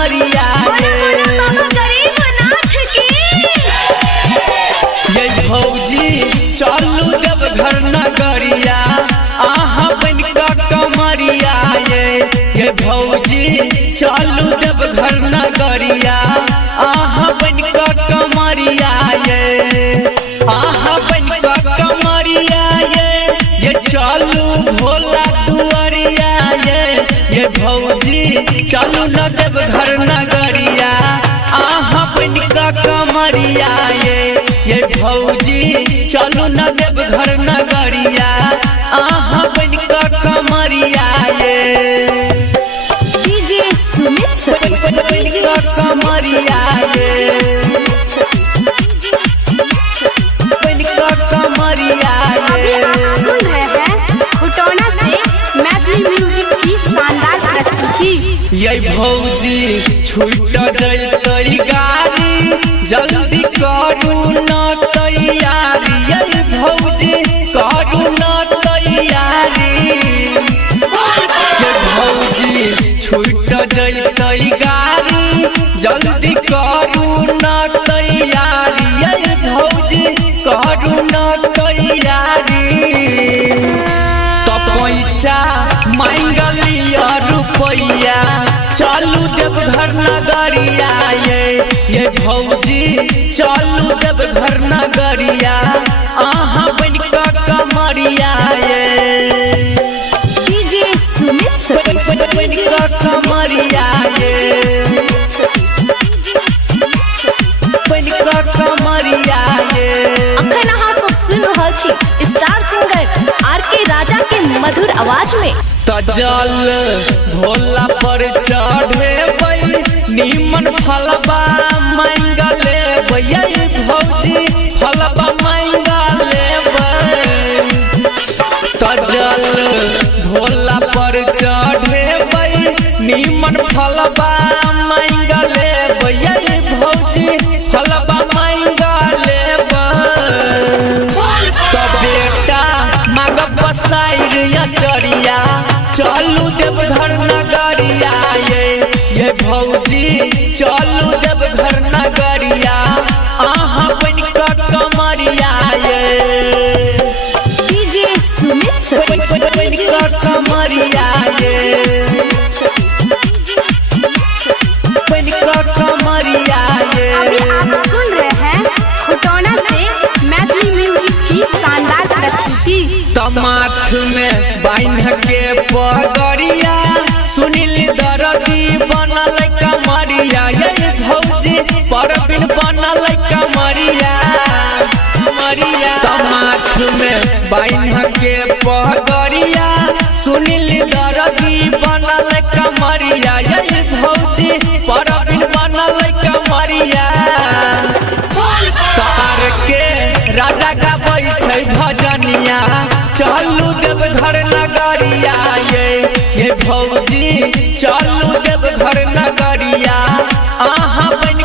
कमरिया ये भौजी चलू देव घर नगरिया आहा बन का कमरिया ये भौजी चलू देव घर नगरिया आहा बन का कमरिया आहा बन का कमरिया ये चलू भोला दुआरिया ये भौजी चलू न देव घर नगरिया आहा बन का कमरिया ये भौजी चलू न देव घर नगरिया आहा बन का कमरिया डीजे सुमित बन का कमरिया बन का कमरिया। अभी आप सुन रहे हैं खुटौना से मैथिली म्यूजिक की शानदार प्रस्तुति। ये भौजी छूट जैतई गाड़ी जल्दी करू न तैयारी ये भौजी करू न तैयारी ये भौजी छूट जैतई गाड़ी जल्दी करू न तैयारी ये भौजी करू न तैयारी तो पैसा मांगलिया रुपैया चलू देव घर नगरिया ये भौजी चलू देव घर नगरिया आहा बन का कमरिया डीजे सुमित बन का कमरिया बन का कमरिया। अखन अहाँ सब सुन रहल छी स्टार सिंगर आर के राजा के मधुर आवाज में। तजल भोला पर चढ़े नीमन फलबा मांगले भैया भौजी फलबा मांगले तजल भोला पर चढ़े नीमन फलबा मांगले भैया भौजी फलबा मांगले तो बेटा मांग बसाइर चरिया चलू देव घर नगरिया ये भौजी चलू देव घर नगरिया आहा बन का कमरिया डीजे सुमित बन का कमरिया बन का कमरिया। अभी आप सुन रहे हैं खुटौना से मैथिली म्यूजिक की शानदार प्रस्तुति। तमाथ में बांध के पगड़िया सुनील दरदी बनल कमरिया ये भौजी परबिन बनल कमरिया तमाथ में बांध के पगड़िया सुनील दरदी बनल कमरिया ये भौजी परबिन बनल कमरिया तार के राजा गाबै छै भजनिया चलू देव घर नगरिया ये भौजी चलू देव घर नगरिया आहा बन